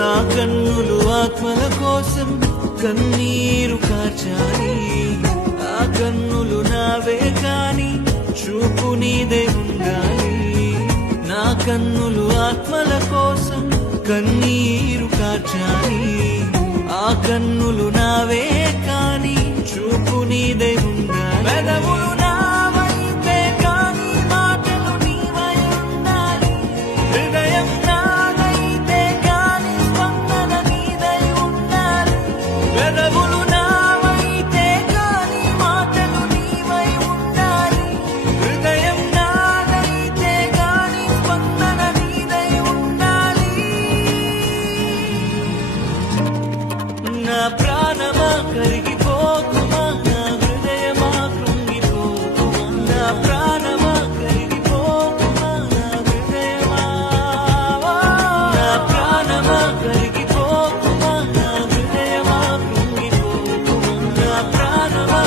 నా కన్నులు ఆత్మల కోసం కన్నీరు కార్చాలి. ఆ కన్నులు నావే కాని చూపు నీదే ఉండాలి. నా కన్నులు ఆత్మల కోసం కన్నీరు కార్చాలి. ఆ కన్నులు నావే కాని చూపు నీదే ఉండాలి. పెదవులు నావైతే కాని మాటలు నీవై ఉండాలి. హృదయం నాదైతే కాని స్పందన నీదై ఉండాలి. పెదవులు నావైతే కాని మాటలు నీవై ఉండాలి. హృదయం నాదైతే కాని స్పందన నీదై ఉండాలి. నా ప్రాణమా కరిగిపోకుమా, నా హృదయమా కృంగిపోకుమా. నా ప్రాణమా కరిగిపోకుమా, నా హృదయమా. నా ప్రాణమా కరిగిపోకుమా, నా హృదయమా కృంగిపోకుమా. నా ప్రాణమా